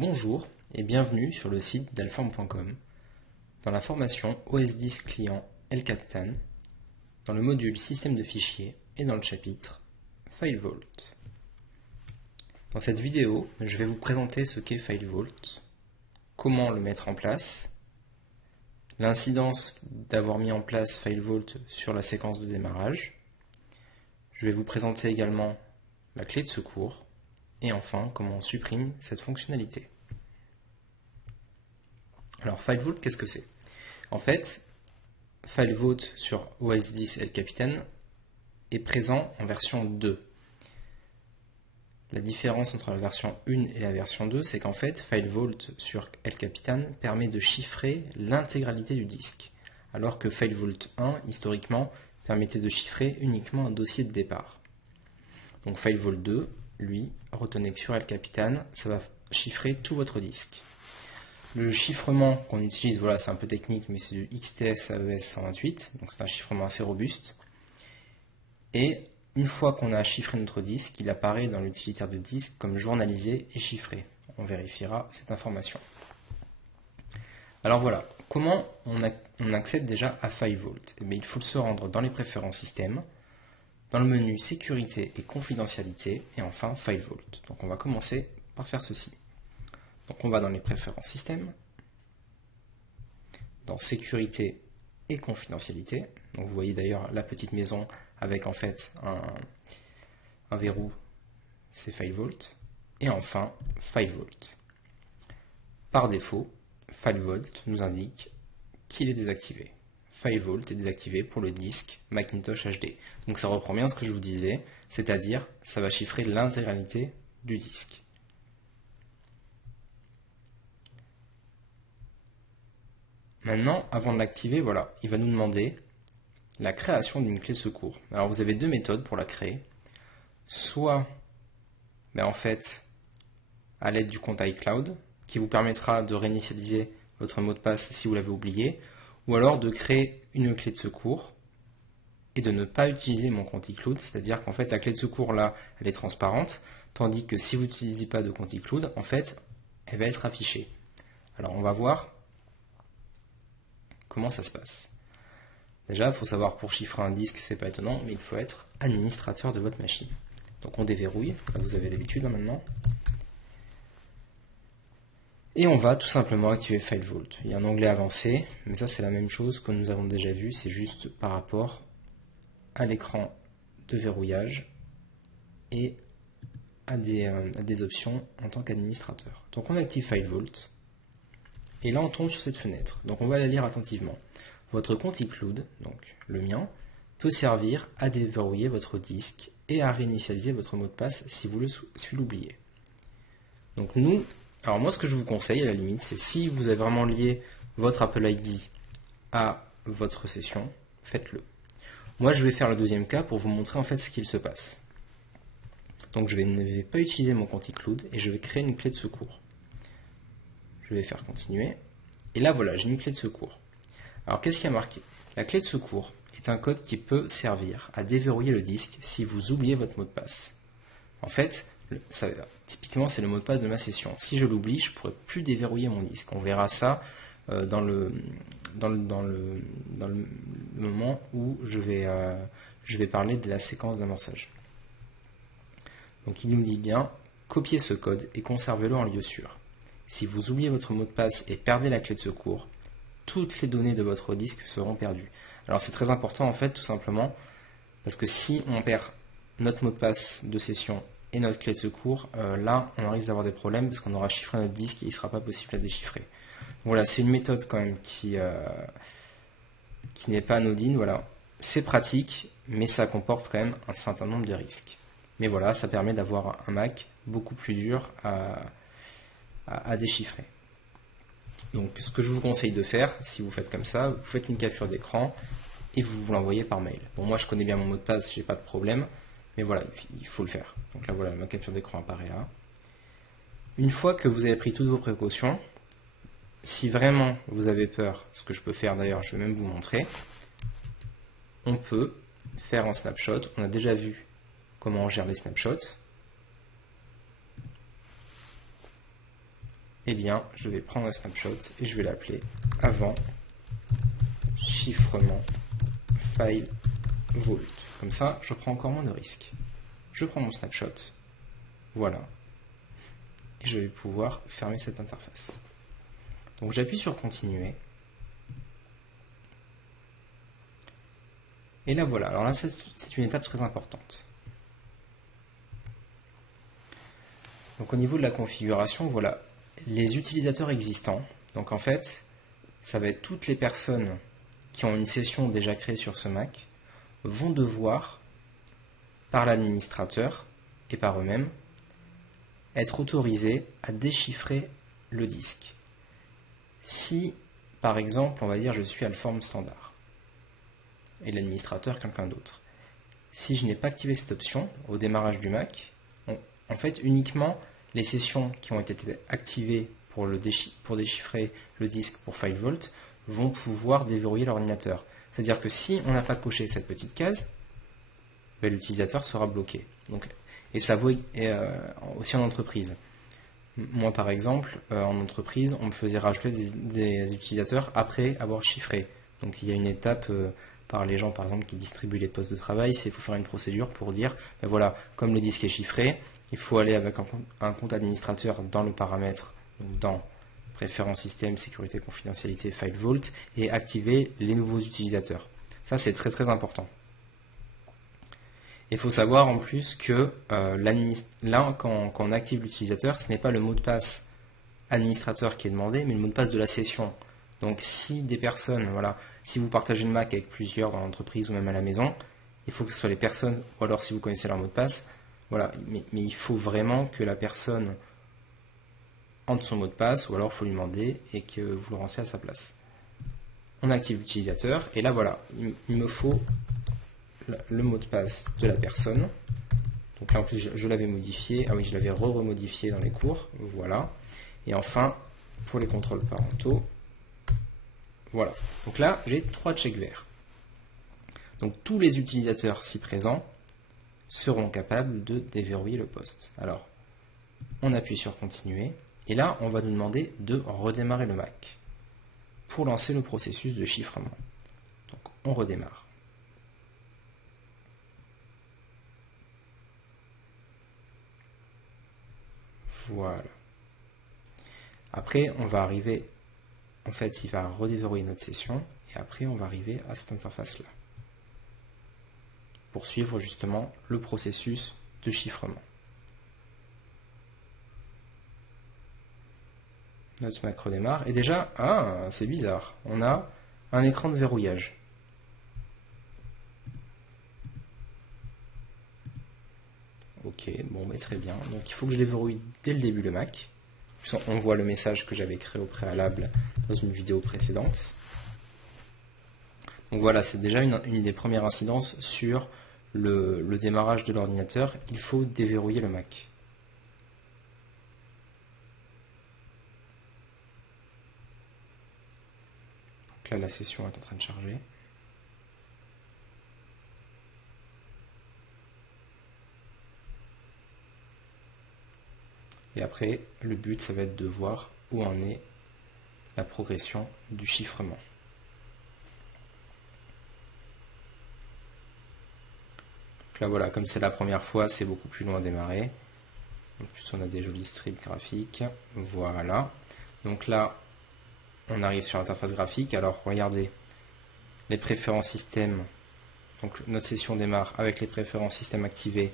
Bonjour et bienvenue sur le site dalform.com dans la formation OS 10 Client El Capitan, dans le module Système de fichiers et dans le chapitre FileVault. Dans cette vidéo, je vais vous présenter ce qu'est FileVault, comment le mettre en place, l'incidence d'avoir mis en place FileVault sur la séquence de démarrage. Je vais vous présenter également la clé de secours et enfin comment on supprime cette fonctionnalité. Alors FileVault, qu'est-ce que c'est? En fait, FileVault sur OS 10 El Capitan est présent en version 2. La différence entre la version 1 et la version 2, c'est qu'en fait, FileVault sur El Capitan permet de chiffrer l'intégralité du disque, alors que FileVault 1, historiquement, permettait de chiffrer uniquement un dossier de départ. Donc FileVault 2, lui, retenez que sur El Capitan, ça va chiffrer tout votre disque. Le chiffrement qu'on utilise, voilà, c'est un peu technique, mais c'est du XTS AES 128, donc c'est un chiffrement assez robuste. Et une fois qu'on a chiffré notre disque, il apparaît dans l'utilitaire de disque comme journalisé et chiffré. On vérifiera cette information. Alors voilà, comment on accède déjà à FileVault? Eh bien, il faut se rendre dans les préférences système, dans le menu sécurité et confidentialité, et enfin FileVault. Donc on va commencer par faire ceci. Donc on va dans les préférences système, dans sécurité et confidentialité. Donc vous voyez d'ailleurs la petite maison avec en fait un verrou, c'est FileVault. Et enfin FileVault. Par défaut, FileVault nous indique qu'il est désactivé. FileVault est désactivé pour le disque Macintosh HD. Donc ça reprend bien ce que je vous disais, c'est-à-dire ça va chiffrer l'intégralité du disque. Maintenant, avant de l'activer, voilà, il va nous demander la création d'une clé de secours. Alors vous avez deux méthodes pour la créer. Soit, en fait, à l'aide du compte iCloud, qui vous permettra de réinitialiser votre mot de passe si vous l'avez oublié, ou alors de créer une clé de secours et de ne pas utiliser mon compte iCloud, c'est-à-dire qu'en fait la clé de secours là, elle est transparente, tandis que si vous n'utilisez pas de compte iCloud, en fait, elle va être affichée. Alors on va voir comment ça se passe. Déjà, il faut savoir pour chiffrer un disque, c'est pas étonnant, mais il faut être administrateur de votre machine. Donc on déverrouille, là, vous avez l'habitude maintenant. Et on va tout simplement activer FileVault. Il y a un onglet avancé, mais ça c'est la même chose que nous avons déjà vu, c'est juste par rapport à l'écran de verrouillage et à des options en tant qu'administrateur. Donc on active FileVault. Et là, on tombe sur cette fenêtre. Donc, on va la lire attentivement. Votre compte iCloud, donc le mien, peut servir à déverrouiller votre disque et à réinitialiser votre mot de passe si vous l'oubliez. Donc, alors moi, ce que je vous conseille, à la limite, c'est si vous avez vraiment lié votre Apple ID à votre session, faites-le. Moi, je vais faire le deuxième cas pour vous montrer en fait ce qu'il se passe. Donc, je ne vais pas utiliser mon compte iCloud et je vais créer une clé de secours. Je vais faire continuer. Et là, voilà, j'ai une clé de secours. Alors, qu'est-ce qui a marqué? La clé de secours est un code qui peut servir à déverrouiller le disque si vous oubliez votre mot de passe. En fait, typiquement, c'est le mot de passe de ma session. Si je l'oublie, je ne pourrai plus déverrouiller mon disque. On verra ça dans le moment où je vais parler de la séquence d'amorçage. Donc, il nous dit bien, copiez ce code et conservez-le en lieu sûr. Si vous oubliez votre mot de passe et perdez la clé de secours, toutes les données de votre disque seront perdues. Alors c'est très important en fait, tout simplement, parce que si on perd notre mot de passe de session et notre clé de secours, là on risque d'avoir des problèmes parce qu'on aura chiffré notre disque et il ne sera pas possible à déchiffrer. Donc, voilà, c'est une méthode quand même qui n'est pas anodine. Voilà, c'est pratique, mais ça comporte quand même un certain nombre de risques. Mais voilà, ça permet d'avoir un Mac beaucoup plus dur à déchiffrer. Donc ce que je vous conseille de faire, si vous faites comme ça, vous faites une capture d'écran et vous l'envoyez par mail. Bon, moi je connais bien mon mot de passe, j'ai pas de problème, mais voilà, il faut le faire. Donc là voilà, ma capture d'écran apparaît là. Une fois que vous avez pris toutes vos précautions, si vraiment vous avez peur, ce que je peux faire d'ailleurs, je vais même vous montrer, on peut faire un snapshot. On a déjà vu comment on gère les snapshots. eh bien, je vais prendre un snapshot et je vais l'appeler avant chiffrement file vault. Comme ça, je prends encore moins de risques. Je prends mon snapshot, voilà, et je vais pouvoir fermer cette interface. Donc j'appuie sur continuer. Et là voilà, alors là c'est une étape très importante. Donc au niveau de la configuration, voilà, les utilisateurs existants. Donc en fait, ça va être toutes les personnes qui ont une session déjà créée sur ce Mac vont devoir, par l'administrateur et par eux-mêmes, être autorisés à déchiffrer le disque. Si, par exemple, on va dire je suis Alform standard et l'administrateur quelqu'un d'autre. Si je n'ai pas activé cette option au démarrage du Mac, en fait uniquement les sessions qui ont été activées pour déchiffrer le disque pour FileVault vont pouvoir déverrouiller l'ordinateur. C'est-à-dire que si on n'a pas coché cette petite case, ben, l'utilisateur sera bloqué. Donc, et ça vaut aussi en entreprise. Moi, par exemple, en entreprise, on me faisait rajouter des utilisateurs après avoir chiffré. Donc, il y a une étape par les gens, par exemple, qui distribuent les postes de travail. Il faut faire une procédure pour dire, ben voilà, comme le disque est chiffré, il faut aller avec un compte administrateur dans le paramètre, dans préférences système, sécurité, confidentialité, FileVault, et activer les nouveaux utilisateurs. Ça, c'est très très important. Il faut savoir en plus que là, quand on active l'utilisateur, ce n'est pas le mot de passe administrateur qui est demandé, mais le mot de passe de la session. Donc si des personnes, voilà, si vous partagez le Mac avec plusieurs dans l'entreprise ou même à la maison, il faut que ce soit les personnes, ou alors si vous connaissez leur mot de passe, voilà, mais il faut vraiment que la personne entre son mot de passe, ou alors il faut lui demander et que vous le rentrez à sa place. On active l'utilisateur, et là voilà, il me faut le mot de passe de la personne. Donc là en plus je l'avais modifié, ah oui je l'avais remodifié dans les cours, voilà. Et enfin pour les contrôles parentaux, voilà. Donc là j'ai 3 checks verts. Donc tous les utilisateurs ci présents seront capables de déverrouiller le poste. Alors on appuie sur continuer et là on va nous demander de redémarrer le Mac pour lancer le processus de chiffrement. Donc on redémarre. Voilà. Après, on va arriver, en fait, il va redéverrouiller notre session, et après, on va arriver à cette interface-là, pour suivre justement le processus de chiffrement. Notre Mac redémarre, et déjà, ah, c'est bizarre, on a un écran de verrouillage. Ok, bon, mais très bien. Donc il faut que je déverrouille dès le début le Mac. On voit le message que j'avais créé au préalable dans une vidéo précédente. Donc voilà, c'est déjà une des premières incidences sur le démarrage de l'ordinateur. Il faut déverrouiller le Mac. Donc là, la session est en train de charger. Et après, le but, ça va être de voir où en est la progression du chiffrement. Donc là, voilà, comme c'est la première fois, c'est beaucoup plus long à démarrer. En plus, on a des jolis strips graphiques. Voilà. Donc là, on arrive sur l'interface graphique. Alors, regardez, les préférences système. Donc, notre session démarre avec les préférences système activées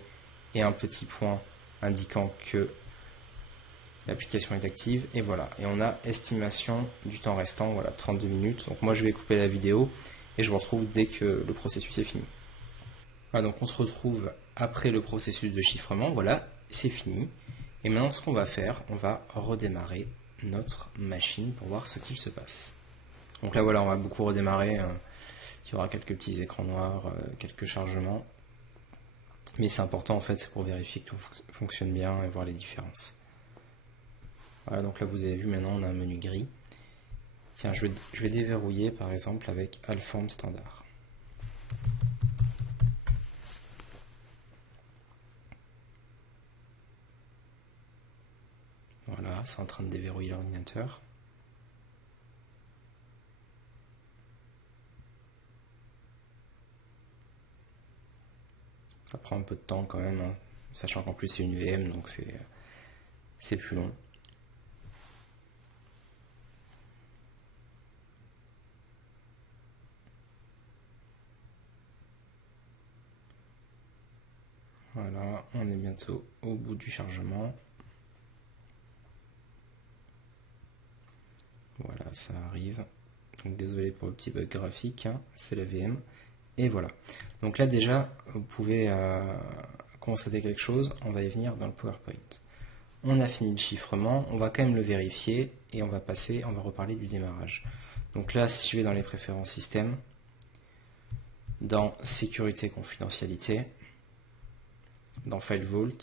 et un petit point indiquant que l'application est active, et voilà. Et on a estimation du temps restant, voilà, 32 minutes. Donc moi je vais couper la vidéo et je vous retrouve dès que le processus est fini. Voilà, donc on se retrouve après le processus de chiffrement, voilà, c'est fini. Et maintenant ce qu'on va faire, on va redémarrer notre machine pour voir ce qu'il se passe. Donc là voilà, on va beaucoup redémarrer, il y aura quelques petits écrans noirs, quelques chargements. Mais c'est important en fait, c'est pour vérifier que tout fonctionne bien et voir les différences. Voilà, donc là vous avez vu, maintenant on a un menu gris. Tiens, je vais déverrouiller par exemple avec Alform standard. Voilà, c'est en train de déverrouiller l'ordinateur. Ça prend un peu de temps quand même, hein, sachant qu'en plus c'est une VM, donc c'est plus long. Voilà, on est bientôt au bout du chargement. Voilà, ça arrive. Donc désolé pour le petit bug graphique, hein, c'est la VM. Et voilà. Donc là déjà, vous pouvez constater quelque chose, on va y venir dans le PowerPoint. On a fini le chiffrement, on va quand même le vérifier et on va reparler du démarrage. Donc là, si je vais dans les préférences système, dans sécurité confidentialité, dans FileVault,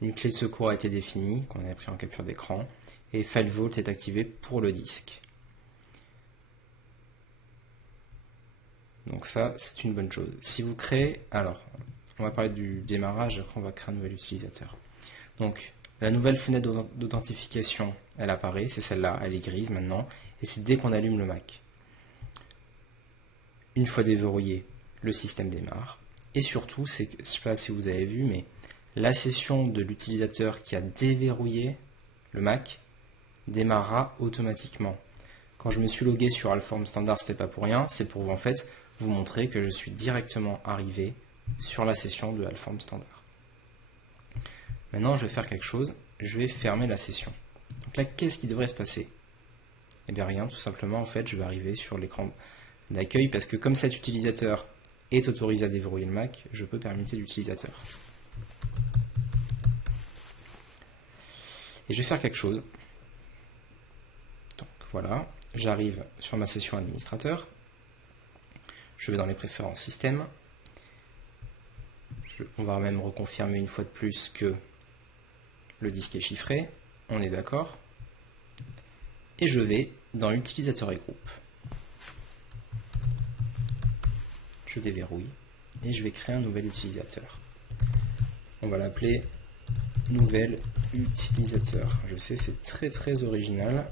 une clé de secours a été définie, qu'on a pris en capture d'écran, et FileVault est activé pour le disque. Donc ça, c'est une bonne chose. Si vous créez, alors, on va parler du démarrage, après on va créer un nouvel utilisateur. Donc, la nouvelle fenêtre d'authentification, elle apparaît, c'est celle-là, elle est grise maintenant, et c'est dès qu'on allume le Mac. Une fois déverrouillé, le système démarre. Et surtout, je ne sais pas si vous avez vu, mais la session de l'utilisateur qui a déverrouillé le Mac démarrera automatiquement. Quand je me suis logué sur Alform Standard, c'était pas pour rien, c'est pour en fait vous montrer que je suis directement arrivé sur la session de Alform Standard. Maintenant, je vais faire quelque chose, je vais fermer la session. Donc là, qu'est-ce qui devrait se passer? Eh bien rien, tout simplement, en fait, je vais arriver sur l'écran d'accueil parce que comme cet utilisateur est autorisé à déverrouiller le Mac, je peux permuter l'utilisateur. Et je vais faire quelque chose. Donc voilà, j'arrive sur ma session administrateur. Je vais dans les préférences système. On va même reconfirmer une fois de plus que le disque est chiffré. On est d'accord. Et je vais dans l'utilisateur et groupe. Je déverrouille et je vais créer un nouvel utilisateur. On va l'appeler nouvel utilisateur. Je sais, c'est très original.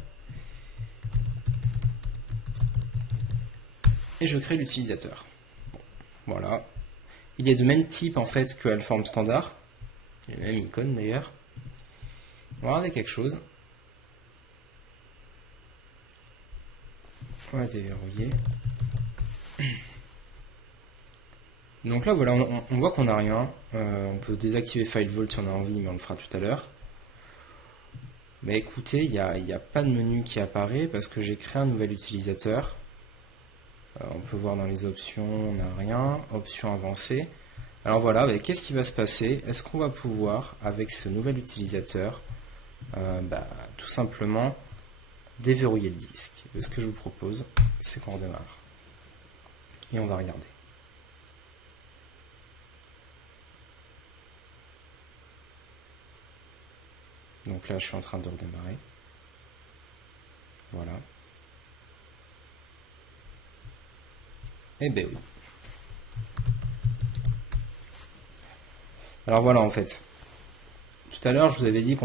Et je crée l'utilisateur. Voilà. Il est de même type en fait que Alform Standard. Il y a la même icône d'ailleurs. On va regarder quelque chose. On va déverrouiller. Donc là, voilà, on voit qu'on n'a rien. On peut désactiver FileVault si on a envie, mais on le fera tout à l'heure. Mais écoutez, il n'y a pas de menu qui apparaît parce que j'ai créé un nouvel utilisateur. On peut voir dans les options, on n'a rien. Options avancées. Alors voilà, qu'est-ce qui va se passer? Est-ce qu'on va pouvoir, avec ce nouvel utilisateur, tout simplement déverrouiller le disque? Ce que je vous propose, c'est qu'on redémarre. Et on va regarder. Donc là, je suis en train de redémarrer. Voilà. Eh ben oui. Alors voilà, en fait. Tout à l'heure, je vous avais dit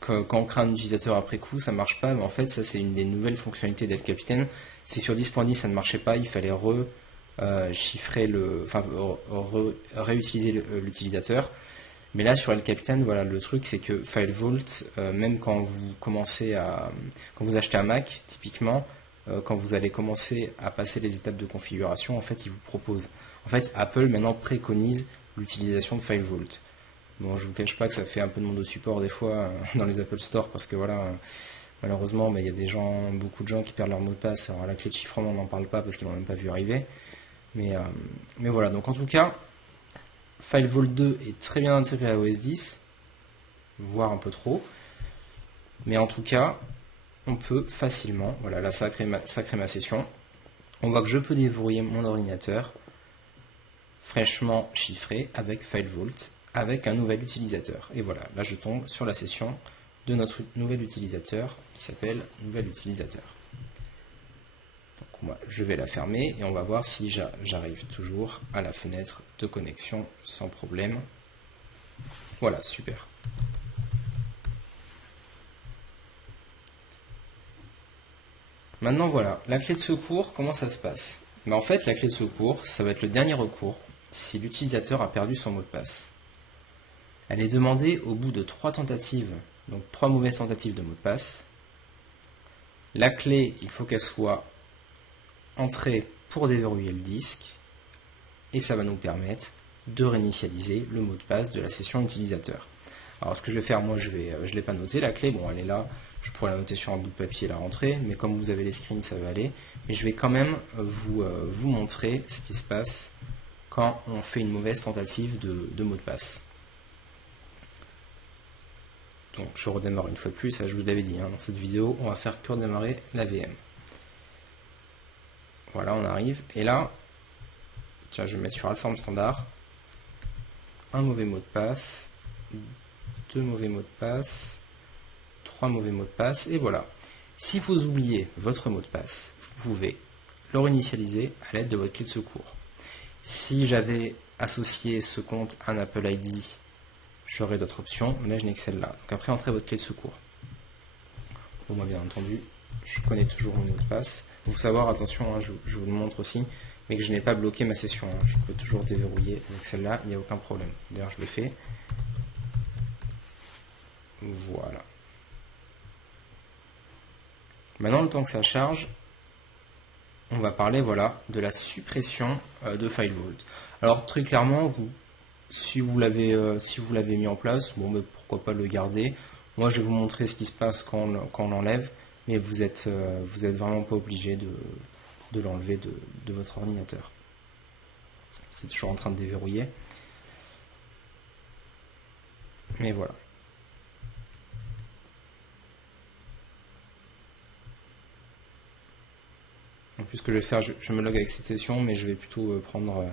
que quand on crée un utilisateur après coup, ça marche pas. Mais en fait, ça, c'est une des nouvelles fonctionnalités d'El Capitaine. C'est sur 10.10, ça ne marchait pas. Il fallait réutiliser l'utilisateur. Mais là, sur El Capitaine, voilà, le truc, c'est que FileVault, même quand vous achetez un Mac, typiquement, quand vous allez commencer à passer les étapes de configuration, en fait, il vous propose. En fait, Apple maintenant préconise l'utilisation de FileVault. Bon, je vous cache pas que ça fait un peu de monde au support des fois dans les Apple Store parce que voilà, malheureusement, il y a beaucoup de gens qui perdent leur mot de passe. Alors la clé de chiffrement, on n'en parle pas parce qu'ils l'ont même pas vu arriver. Mais voilà, donc en tout cas, FileVault 2 est très bien intégré à OS 10, voire un peu trop. Mais en tout cas, on peut facilement, voilà, là ça crée ma session. On voit que je peux déverrouiller mon ordinateur fraîchement chiffré avec FileVault, avec un nouvel utilisateur. Et voilà, là je tombe sur la session de notre nouvel utilisateur qui s'appelle nouvel utilisateur. Donc moi, je vais la fermer et on va voir si j'arrive toujours à la fenêtre de connexion sans problème. Voilà, super. Maintenant voilà, la clé de secours, comment ça se passe? Mais en fait, la clé de secours, ça va être le dernier recours si l'utilisateur a perdu son mot de passe. Elle est demandée au bout de 3 tentatives, donc 3 mauvaises tentatives de mot de passe. La clé, il faut qu'elle soit entrée pour déverrouiller le disque, et ça va nous permettre de réinitialiser le mot de passe de la session utilisateur. Alors ce que je vais faire, moi je l'ai pas noté la clé, bon elle est là, je pourrais la noter sur un bout de papier et la rentrer, mais comme vous avez les screens ça va aller, mais je vais quand même vous montrer ce qui se passe quand on fait une mauvaise tentative de mot de passe. Donc je redémarre une fois de plus, ça je vous l'avais dit, hein, dans cette vidéo, on va faire que redémarrer la VM. Voilà, on arrive, et là, tiens, je vais mettre sur Alform standard, un mauvais mot de passe, 2 mauvais mots de passe, 3 mauvais mots de passe, et voilà. Si vous oubliez votre mot de passe, vous pouvez le réinitialiser à l'aide de votre clé de secours. Si j'avais associé ce compte à un Apple ID, j'aurais d'autres options, mais là je n'ai que celle-là. Donc après, entrez votre clé de secours. Pour moi, bien entendu, je connais toujours mon mot de passe. Il faut savoir, attention, hein, je vous le montre aussi, mais que je n'ai pas bloqué ma session. Hein. Je peux toujours déverrouiller avec celle-là, il n'y a aucun problème. D'ailleurs, je le fais. Voilà. Maintenant, le temps que ça charge, on va parler voilà, de la suppression de FileVault. Alors très clairement, si vous l'avez mis en place, bon, mais pourquoi pas le garder. Moi, je vais vous montrer ce qui se passe quand on l'enlève, mais vous êtes vraiment pas obligé de l'enlever de votre ordinateur. C'est toujours en train de déverrouiller. Mais voilà. En plus, ce que je vais faire, je me log avec cette session, mais je vais plutôt prendre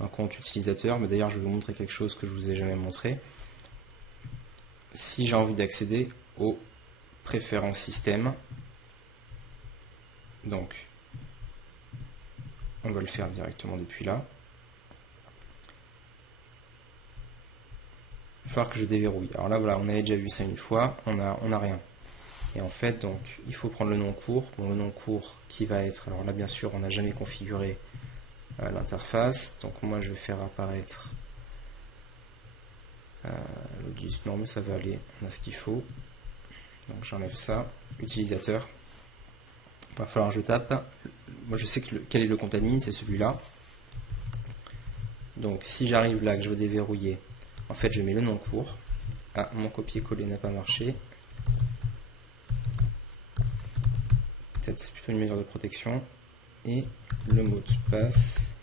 un compte utilisateur. Mais d'ailleurs, je vais vous montrer quelque chose que je vous ai jamais montré. Si j'ai envie d'accéder aux préférences système, donc on va le faire directement depuis là. Il va falloir que je déverrouille. Alors là, voilà, on avait déjà vu ça une fois, on a rien. Et en fait, donc, il faut prendre le nom court. Bon, le nom court qui va être, alors là, bien sûr, on n'a jamais configuré l'interface. Donc, moi, je vais faire apparaître le disque. Non, mais ça va aller, on a ce qu'il faut. Donc, j'enlève ça. Utilisateur. Il va falloir que je tape. Moi, je sais quel est le compte admin, c'est celui-là. Donc, si j'arrive là, que je veux déverrouiller, en fait, je mets le nom court. Ah, mon copier-coller n'a pas marché. Peut-être c'est plutôt une mesure de protection. Et le mot de passe.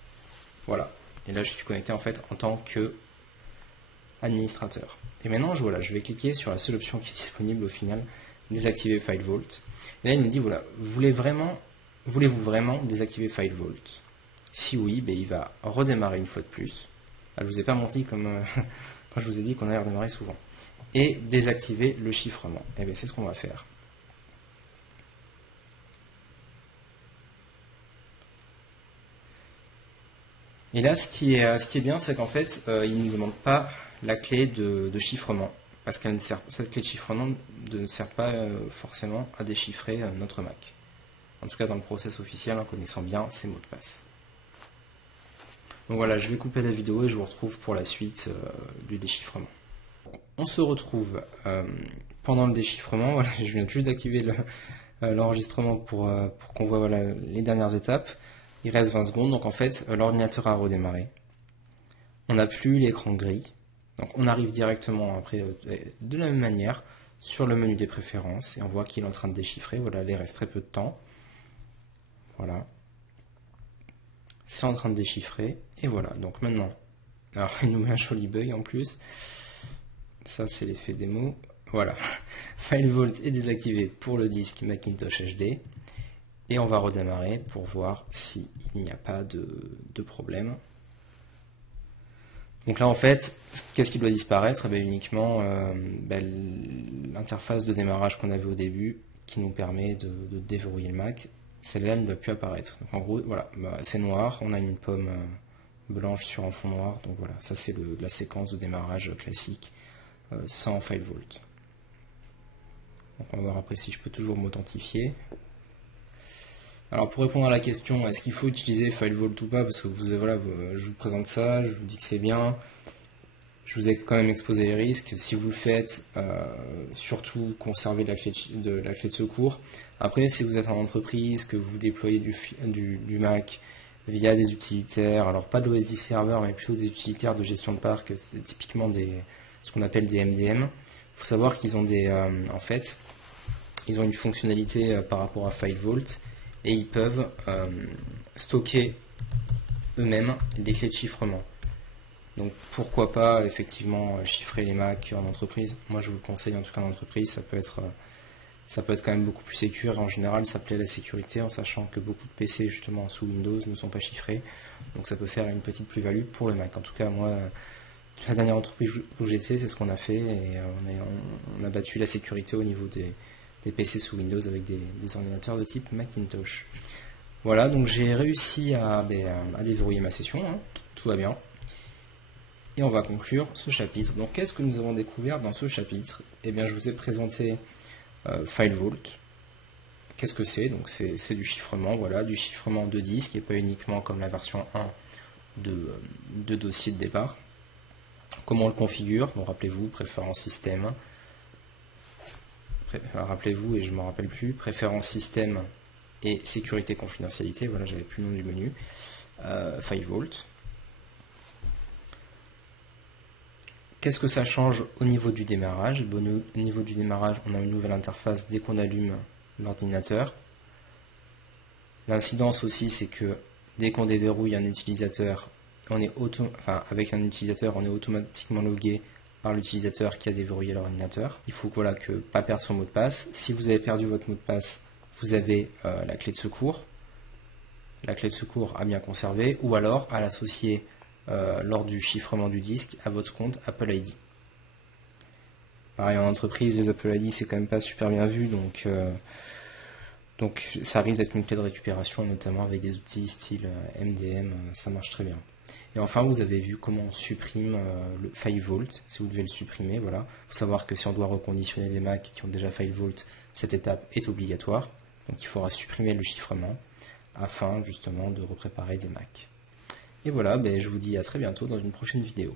Voilà. Et là, je suis connecté en fait en tant que administrateur. Et maintenant, voilà, je vais cliquer sur la seule option qui est disponible au final, désactiver FileVault. Et là, il me dit, voilà, voulez-vous vraiment désactiver FileVault? Si oui, ben, il va redémarrer une fois de plus. Ah, je ne vous ai pas menti comme quand je vous ai dit qu'on allait redémarrer souvent. Et désactiver le chiffrement. Et bien, c'est ce qu'on va faire. Et là, ce qui est bien, c'est qu'en fait, il ne nous demande pas la clé de chiffrement, parce qu'elle ne sert, cette clé de chiffrement ne sert pas forcément à déchiffrer notre Mac. En tout cas, dans le process officiel, en connaissant bien ses mots de passe. Donc voilà, je vais couper la vidéo et je vous retrouve pour la suite du déchiffrement. On se retrouve pendant le déchiffrement. Voilà, je viens juste d'activer l'enregistrement pour qu'on voit voilà, les dernières étapes. Il reste 20 secondes, donc en fait, l'ordinateur a redémarré. On n'a plus l'écran gris. Donc on arrive directement après, de la même manière, sur le menu des préférences, et on voit qu'il est en train de déchiffrer. Voilà, il reste très peu de temps. Voilà. C'est en train de déchiffrer, et voilà. Donc maintenant, alors il nous met un joli bug en plus. Ça, c'est l'effet démo. Voilà. FileVault est désactivé pour le disque Macintosh HD. Et on va redémarrer pour voir s'il n'y a pas de problème. Donc là en fait, qu'est-ce qui doit disparaître? Uniquement l'interface de démarrage qu'on avait au début qui nous permet de déverrouiller le Mac. Celle-là ne doit plus apparaître. Donc en gros, voilà, c'est noir, on a une pomme blanche sur un fond noir. Donc voilà, ça c'est la séquence de démarrage classique sans FileVault. Donc on va voir après si je peux toujours m'authentifier. Alors pour répondre à la question, est-ce qu'il faut utiliser FileVault ou pas, parce que je vous présente ça, je vous dis que c'est bien, je vous ai quand même exposé les risques. Si vous le faites, surtout conservez la clé de secours. Après, si vous êtes en entreprise, que vous déployez du Mac via des utilitaires, alors pas de l'OSD serveur, mais plutôt des utilitaires de gestion de parc, c'est typiquement ce qu'on appelle des MDM. Il faut savoir qu'ils ont ils ont une fonctionnalité par rapport à FileVault et ils peuvent stocker eux-mêmes les clés de chiffrement. Donc pourquoi pas effectivement chiffrer les Mac en entreprise. Moi je vous le conseille en tout cas en entreprise, ça peut être quand même beaucoup plus sécure. En général ça plaît à la sécurité en sachant que beaucoup de PC justement sous Windows ne sont pas chiffrés. Donc ça peut faire une petite plus-value pour le Mac. En tout cas moi, la dernière entreprise où j'étais, c'est ce qu'on a fait et on a battu la sécurité au niveau des PC sous Windows avec des ordinateurs de type Macintosh. Voilà, donc j'ai réussi à déverrouiller ma session, hein. Tout va bien. Et on va conclure ce chapitre. Donc qu'est-ce que nous avons découvert dans ce chapitre? Eh bien je vous ai présenté FileVault. Qu'est-ce que c'est? Donc c'est du chiffrement, voilà, du chiffrement de disque et pas uniquement comme la version 1 de dossier de départ. Comment on le configure? Bon, rappelez-vous, préférence système. Rappelez-vous, et je ne me rappelle plus, préférence système et sécurité confidentialité. Voilà, j'avais plus le nom du menu. FileVault. Qu'est-ce que ça change au niveau du démarrage? Bon, au niveau du démarrage, on a une nouvelle interface dès qu'on allume l'ordinateur. L'incidence aussi, c'est que dès qu'on déverrouille un utilisateur, avec un utilisateur, on est automatiquement logué par l'utilisateur qui a déverrouillé l'ordinateur. Il faut que pas perdre son mot de passe. Si vous avez perdu votre mot de passe, vous avez la clé de secours. La clé de secours à bien conserver, ou alors à l'associer lors du chiffrement du disque à votre compte Apple ID. Pareil en entreprise, les Apple ID c'est quand même pas super bien vu, donc ça risque d'être une clé de récupération, notamment avec des outils style MDM, ça marche très bien. Et enfin, vous avez vu comment on supprime le FileVault, si vous devez le supprimer, voilà. Il faut savoir que si on doit reconditionner des Mac qui ont déjà FileVault, cette étape est obligatoire, donc il faudra supprimer le chiffrement afin justement de repréparer des Macs. Et voilà, je vous dis à très bientôt dans une prochaine vidéo.